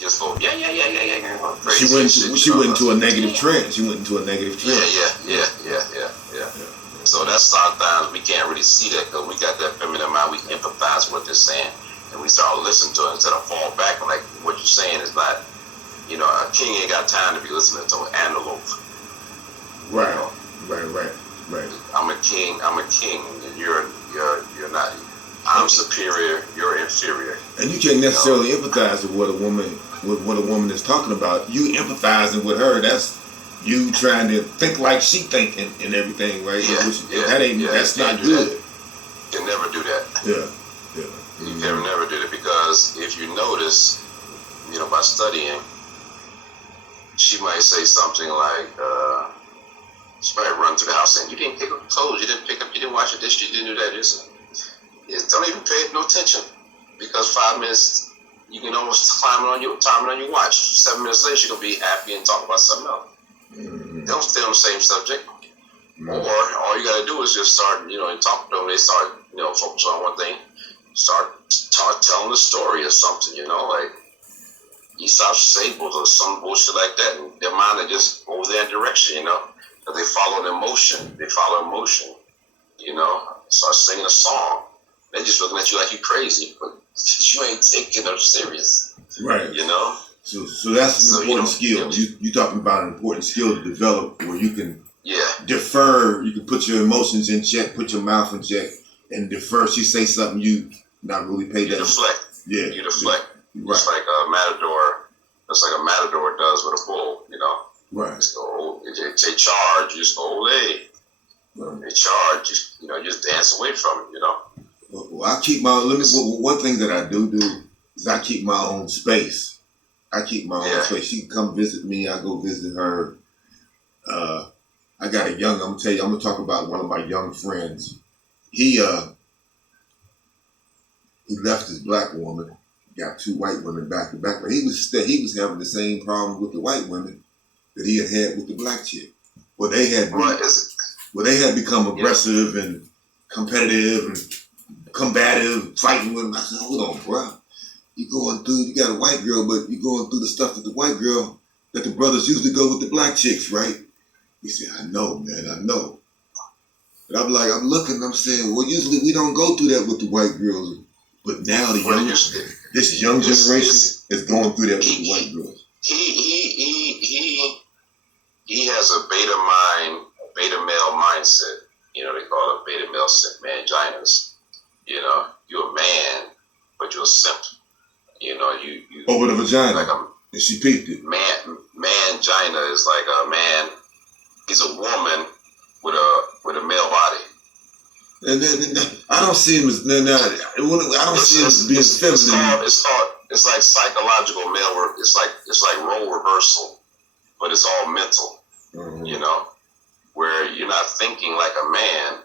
just go, yeah. She went into a negative trend. She went into a negative trend. Yeah. So that's sometimes we can't really see that because we got that feminine mind. We empathize with what they're saying, and we start listening to it instead of fall back and like what you're saying is not. A king ain't got time to be listening to an antelope. Right. I'm a king, and you're not. I'm superior, you're inferior. And you can't necessarily empathize with what a woman is talking about. You empathizing with her, that's you trying to think like she thinking and everything, right? That's not good. You can never do that. Yeah. You can never do that because if you notice, by studying, she might say something like, she might run through the house saying, you didn't pick up clothes, you didn't wash your dishes, you didn't do that. Don't even pay no attention because 5 minutes, you can almost time it on your watch. 7 minutes later, she's going to be happy and talk about something else. They don't stay on the same subject. Or all you got to do is just start, and talk to them. They start, focus on one thing. Start telling the story or something, like Aesop's fables or some bullshit like that. And their mind will just go their direction, because they follow an emotion. Start singing a song. They're just looking at you like you crazy, but you ain't taking them serious. Right. So that's an important skill. You're talking about an important skill to develop where you can defer, you can put your emotions in check, put your mouth in check, and defer. She say something you not really pay that. Deflect. Yeah. You deflect. Right. It's like a matador. That's like a matador does with a bull, Right. They charge, you just go, hey. Right. They charge, just dance away from it, Well, I keep one thing that I do is I keep my own space. Space. She can come visit me. I go visit her. I got I'm going to talk about one of my young friends. He left his black woman, got 2 white women back to back, but he was having the same problem with the white women that he had with the black chick. Well, they had become aggressive and competitive and combative, fighting with him. I said, hold on, bro. You got a white girl, but you're going through the stuff with the white girl that the brothers usually go with the black chicks, right? He said, I know, man, I know. But I'm looking, I'm saying, well, usually we don't go through that with the white girls. But now this young generation is going through that with the white girls. He has a beta male mindset. They call it beta male manginas. You're a man, but you're a simp. You over the vagina. And she peeped it. Mangina is like a man. He's a woman with a male body. And then I don't see him as I don't see him as being feminine. It's like psychological male work. It's like role reversal, but it's all mental. Where you're not thinking like a man,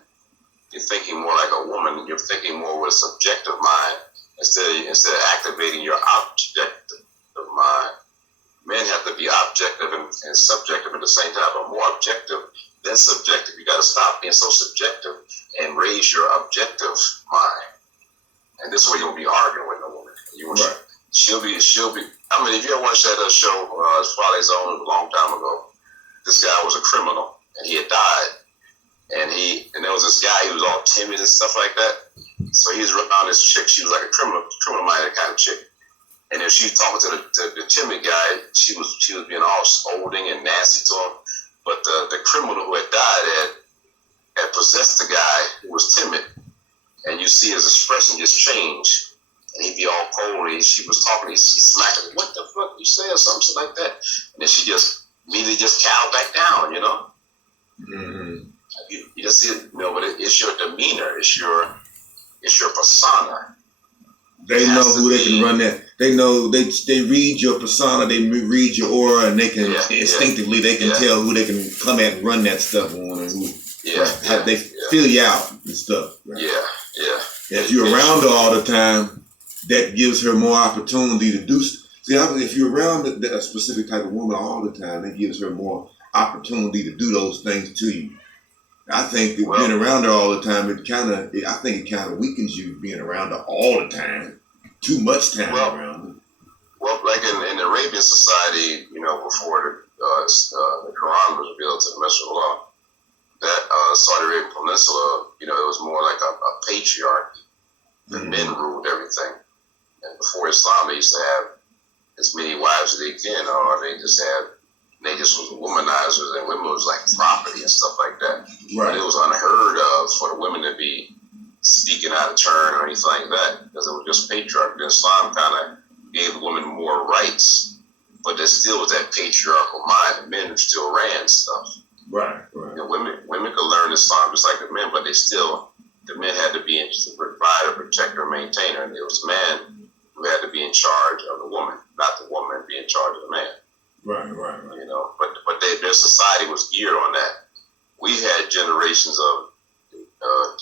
you're thinking more like a woman. You're thinking more with a subjective mind instead of activating your objective mind. Men have to be objective and subjective at the same time, but more objective than subjective. You got to stop being so subjective and raise your objective mind. And this way you won't be arguing with no woman. Right. She'll be. I mean, if you ever watched that show, Twilight Zone, a long time ago, this guy was a criminal and he had died. And there was this guy, he was all timid and stuff like that. So he was around this chick. She was like a criminal-minded kind of chick. And if she was talking to the timid guy, she was being all scolding and nasty to him. But the criminal who had died had possessed the guy who was timid. And you see his expression just change. And he'd be all cold. She was talking, he smacked her. What the fuck you say or something like that? And then she just immediately just cowed back down, Mm-hmm. You just see it, but it's your demeanor, it's your persona. They know who they can run that. They know they read your persona, they read your aura, and they can instinctively they can tell who they can come at and run that stuff on, and who they feel you out and stuff. Right? And if you're around her all the time, that gives her more opportunity to do. If you're around a specific type of woman all the time, that gives her more opportunity to do those things to you. I think that being around her all the time, it kind of weakens you being around her all the time. Too much time around her. Well, like in the Arabian society, before the Quran was revealed to the Messenger of Allah, that Saudi Arabian Peninsula, it was more like a patriarchy. The men ruled everything. And before Islam, they used to have as many wives as they can, or they just was womanizers, and women was like property and stuff like that. Right. But it was unheard of for the women to be speaking out of turn or anything like that, because it was just patriarchy. Islam kind of gave women more rights, but there still was that patriarchal mind. The men still ran stuff. Right. Women could learn Islam just like the men, but the men had to be in to provide, protect, or maintain her. And it was the man who had to be in charge of the woman, not the woman be in charge of the man. Right. But their society was geared on that. We had generations of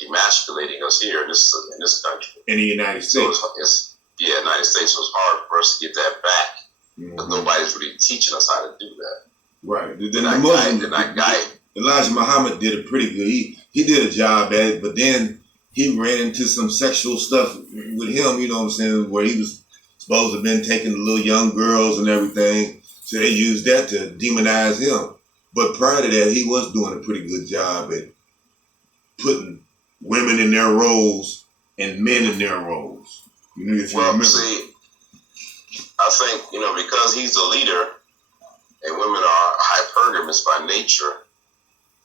demasculating us here in this country. In the United States. So United States was hard for us to get that back, but nobody's really teaching us how to do that. Right. Then the Muslim, Elijah Muhammad did a pretty good. He did a job at it, but then he ran into some sexual stuff with him. You know what I'm saying? Where he was supposed to have been taking the little young girls and everything. So they used that to demonize him. But prior to that, he was doing a pretty good job at putting women in their roles and men in their roles. See, I think, because he's a leader and women are hypergamous by nature,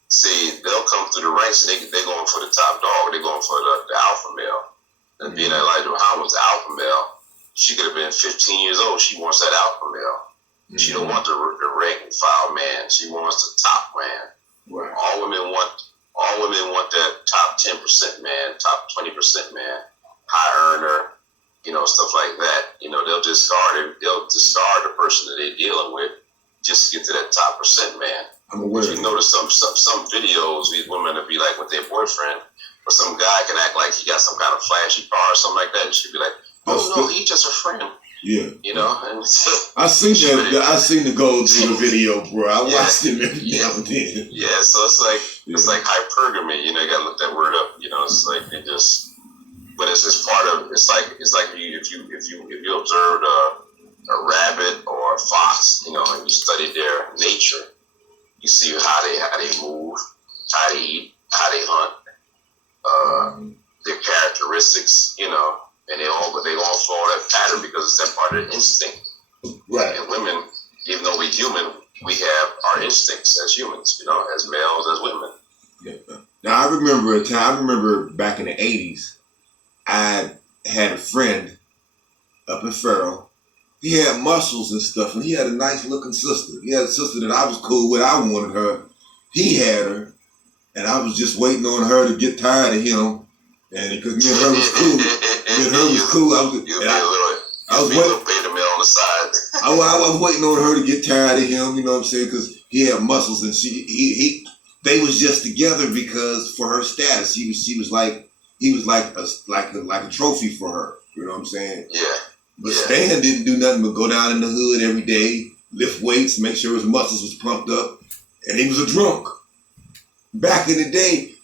see, they'll come through the ranks and they're going for the top dog. They're going for the alpha male. And being that Elijah Muhammad was the alpha male, she could have been 15 years old. She wants that alpha male. She don't want the rank and file man. She wants the top man. Right. All women want that top 10% man, top 20% man, high earner, stuff like that. They'll discard the person that they're dealing with just to get to that top percent man. I'm aware. You notice some videos, these women will be like with their boyfriend, or some guy can act like he got some kind of flashy car or something like that, and she'd be like, "Oh no, he's just a friend." Yeah, and I seen that. I seen the Gold Digger video, bro. I watched him every now and then. Yeah, so it's like hypergamy. You gotta look that word up. It's like it just, but it's just part of. It's like if you observed a rabbit or a fox, and you studied their nature, you see how they move, how they eat, how they hunt, their characteristics, and they all follow that pattern because it's that part of their instinct. Right. And women, even though we're human, we have our instincts as humans, as males, as women. Yeah. Now I remember back in the 80s, I had a friend up in Farrell. He had muscles and stuff, and he had a nice looking sister. He had a sister that I was cool with. I wanted her. He had her, and I was just waiting on her to get tired of him. And because me and her was cool. I was waiting. Beta male on the side. I was waiting on her to get tired of him. You know what I'm saying? Because he had muscles, and they was just together because for her status, he was like a trophy for her. You know what I'm saying? Yeah. But Stan didn't do nothing but go down in the hood every day, lift weights, make sure his muscles was pumped up, and he was a drunk. Back in the day,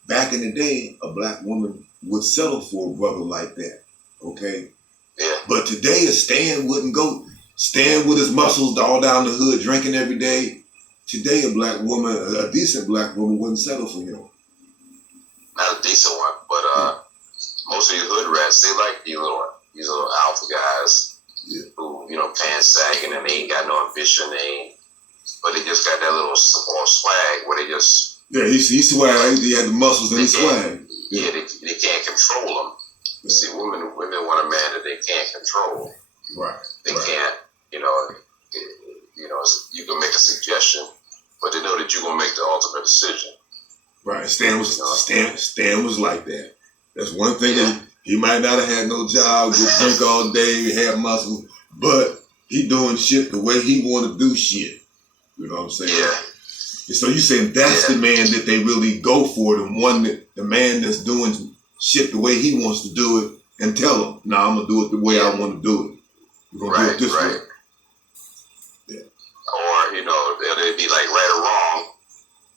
a black woman would settle for a brother like that. Okay? Yeah. But today, a Stan wouldn't go. Stan with his muscles all down the hood, drinking every day. Today, a decent black woman wouldn't settle for him. Not a decent one, but most of these hood rats, they like these little alpha guys who, pants sagging and they ain't got no ambition, but they just got that little small swag where they just... Yeah, he swag, he had the muscles and he swag. Yeah, they can't control them. Yeah. See, women want a man that they can't control. Right. They can't, you can make a suggestion, but they know that you're going to make the ultimate decision. Right, Stan was like that. That's one thing that he might not have had no job, just drink all day, have muscles, but he doing shit the way he want to do shit. You know what I'm saying? Yeah. And so you saying that's the man that they really go for, the man that's doing shit the way he wants to do it, and tell him, "Nah, I'm gonna do it the way I want to do it. We're gonna do it this way." Yeah. Or they'd be like right or wrong.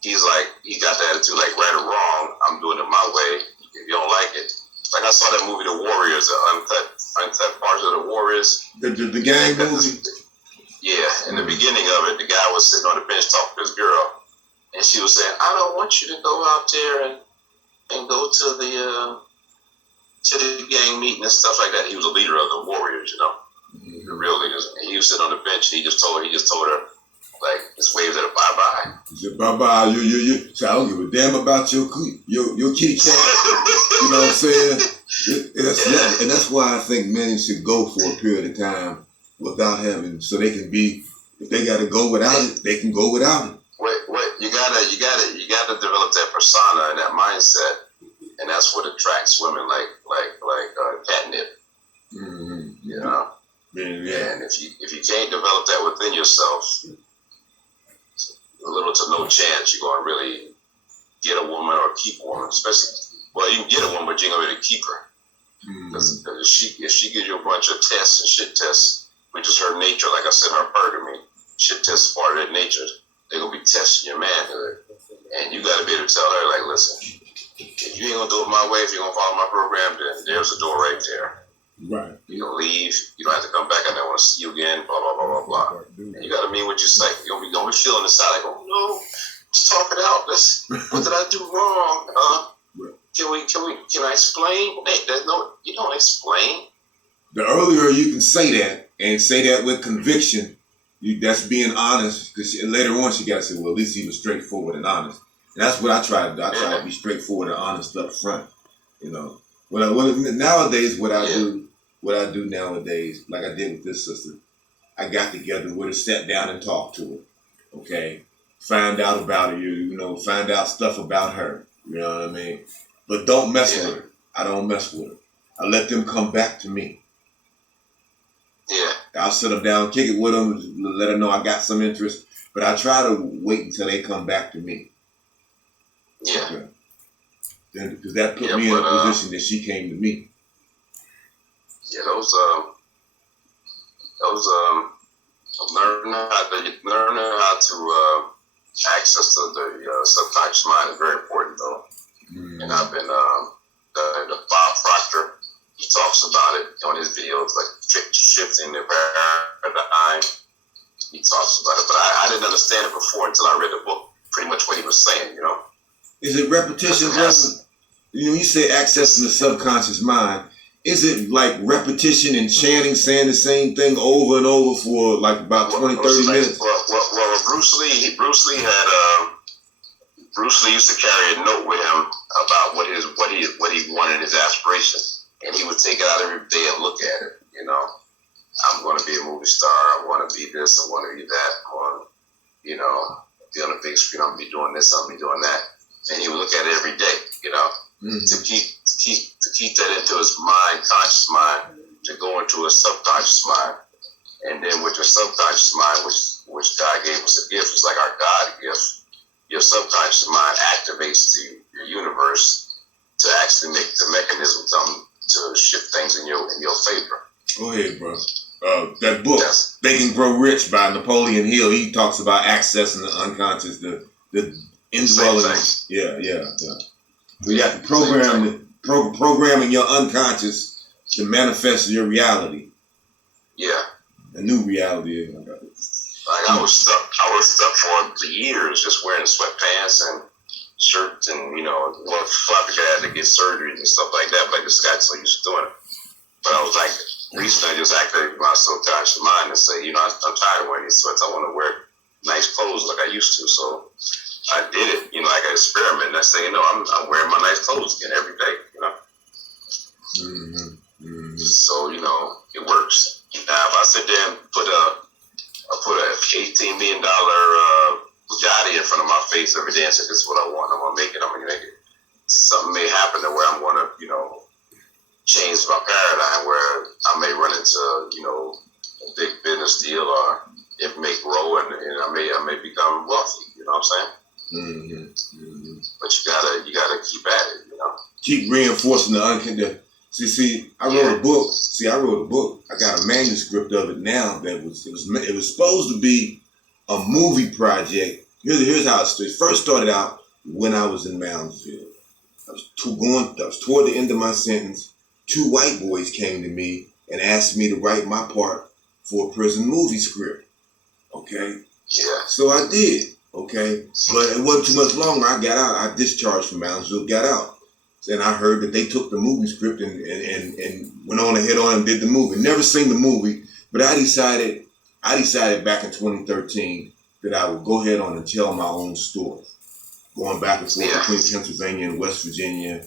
He's like, he got the attitude like right or wrong, I'm doing it my way. If you don't like it, like I saw that movie, The Warriors, the uncut parts of The Warriors. The gang movie. Yeah, in the beginning of it, the guy was sitting on the bench talking to this girl, and she was saying, "I don't want you to go out there and go to the gang meeting and stuff like that." He was a leader of the Warriors, the real leaders. And he was sitting on the bench. And he just told her, like, just waved at her bye-bye. He said, bye-bye. You. So I don't give a damn about your kitty cat. You know what I'm saying? And that's why I think men should go for a period of time without having, so they can be, if they got to go without it, they can go without it. What you gotta develop that persona and that mindset, and that's what attracts women like catnip. Mm-hmm. You know. Yeah. And if you can't develop that within yourself, a little to no chance you're gonna really get a woman or keep a woman. Especially, well, you can get a woman, but you ain't gonna be able to keep her. Because if she gives you a bunch of tests and shit tests, which is her nature, like I said, her pergamy, shit tests is part of their nature. They're gonna be testing your manhood, and you gotta be able to tell her, like, listen, if you ain't gonna do it my way, if you're gonna follow my program, then there's a door right there. Right. You can leave. You don't have to come back. I never want to see you again. Blah blah blah blah blah. And you gotta mean what you say. You're gonna be feeling inside like, oh no, let's talk it out. What did I do wrong? Can I explain? Hey, you don't explain. The earlier you can say that, and say that with conviction, that's being honest. Because later on, she got to say, well, at least he was straightforward and honest. And that's what I try to do. I try to be straightforward and honest up front. You know, nowadays, what I do nowadays, like I did with this sister, I got together with her, sat down and talked to her. Okay, find out about her. Find out stuff about her. You know what I mean? But don't mess with her. I don't mess with her. I let them come back to me. Yeah. I'll sit them down, kick it with them, let her know I got some interest, but I try to wait until they come back to me. Yeah. Okay. Then, because that put me in a position that she came to me. Yeah, those learning how to access the subconscious mind is very important, though. Mm. And I've been the Bob Proctor. He talks about it on his videos, like shifting the paradigm. He talks about it, but I didn't understand it before until I read the book. Pretty much what he was saying, Is it repetition? You say accessing the subconscious mind. Is it like repetition and chanting, saying the same thing over and over for like about 20, 30 minutes? Well, Bruce Lee used to carry a note with him about what he wanted, his aspirations, and he would take it out every day and look at it. I'm going to be a movie star. I want to be this. I want to be that. I want to, be on the big screen. I'm going to be doing this. I'm going to be doing that. And he would look at it every day, to keep that into his mind, conscious mind, to go into his subconscious mind. And then with your subconscious mind, which God gave us a gift, it's like our God gift, your subconscious mind activates your universe to actually make the mechanism come to shift things in your favor. Go ahead, bro. That book, Think and Grow Rich by Napoleon Hill, he talks about accessing the unconscious, the indwelling. Yeah. So you have to programming your unconscious to manifest your reality. Yeah. A new reality. I was stuck for years just wearing sweatpants and shirts and, floppy had to get surgeries and stuff like that, but I just got so used to doing it. But I was like, recently I just activated my subconscious mind and say, I'm tired of wearing these sweats. I want to wear nice clothes like I used to. So I did it, like an experiment. And I say, I'm wearing my nice clothes again every day, Mm-hmm. Mm-hmm. So, it works. Now, if I sit there and put a $18 million Bugatti in front of my face every day and say, this is what I want, I'm going to make it, something may happen to where I'm going to, change my paradigm where I may run into, a big business deal or it may grow and I may become wealthy, you know what I'm saying? Mm-hmm. Mm-hmm. But you gotta keep at it, Keep reinforcing the unconditional. See, I wrote a book. I got a manuscript of it now that it was supposed to be a movie project. Here's how it first started out when I was in Moundsville. I was toward the end of my sentence. 2 white boys came to me and asked me to write my part for a prison movie script. Okay. Yeah. So I did. Okay. But it wasn't too much longer. I got out. I discharged from Moundsville, got out. And I heard that they took the movie script and went on ahead on and did the movie. Never seen the movie, but I decided back in 2013 that I would go ahead on and tell my own story. Going back and forth between Pennsylvania and West Virginia.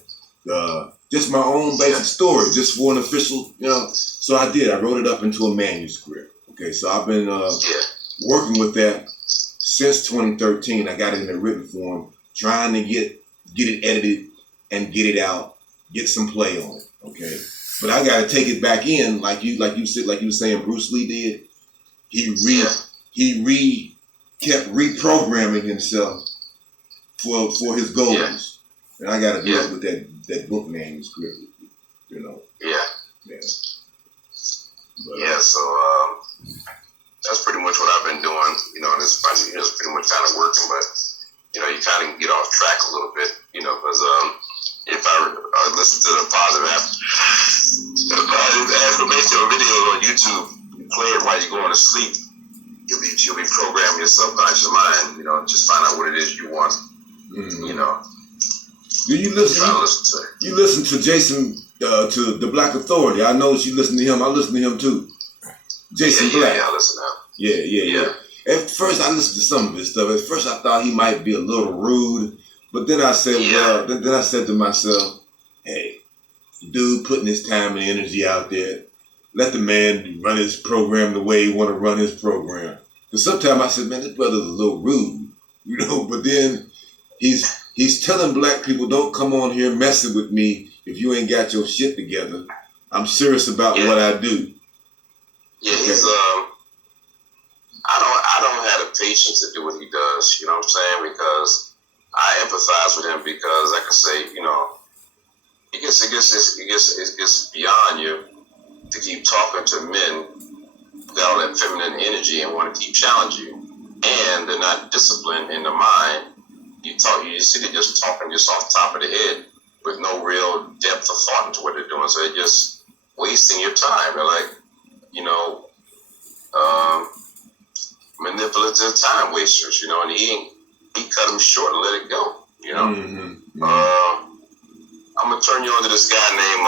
Just my own basic story, just for an official, So I did. I wrote it up into a manuscript. Okay, so I've been working with that since 2013. I got it in a written form, trying to get it edited and get it out, get some play on it. Okay, but I got to take it back in, like you said, like you were saying, Bruce Lee did. He kept reprogramming himself for his goals, and I got to do it with that book manuscript. Yeah. But, so that's pretty much what I've been doing. And it's funny, it's pretty much kind of working, but you kind of get off track a little bit, because if I listen to the positive affirmation videos on YouTube, play it while you're going to sleep, you'll be programming your subconscious mind, just find out what it is you want, Do you listen? You listen to Jason, to the Black Authority. I know you listen to him. I listen to him too. Jason Black. Yeah, I listen to him. Yeah. At first, I listened to some of his stuff. At first, I thought he might be a little rude, but then I said, then I said to myself, hey, dude, putting his time and energy out there, let the man run his program the way he want to run his program. Because sometimes I said, man, this brother's a little rude, But then he's telling black people, don't come on here messing with me if you ain't got your shit together. I'm serious about what I do. Yeah, okay. He's I don't have the patience to do what he does, you know what I'm saying? Because I empathize with him because, like I say, it gets beyond you to keep talking to men who got all that feminine energy and want to keep challenging you, and they're not disciplined in the mind. You see they're just talking just off the top of the head with no real depth of thought into what they're doing. So they're just wasting your time. They're like, manipulative time wasters, and he cut him short and let it go, Mm-hmm. I'm gonna turn you on to this guy named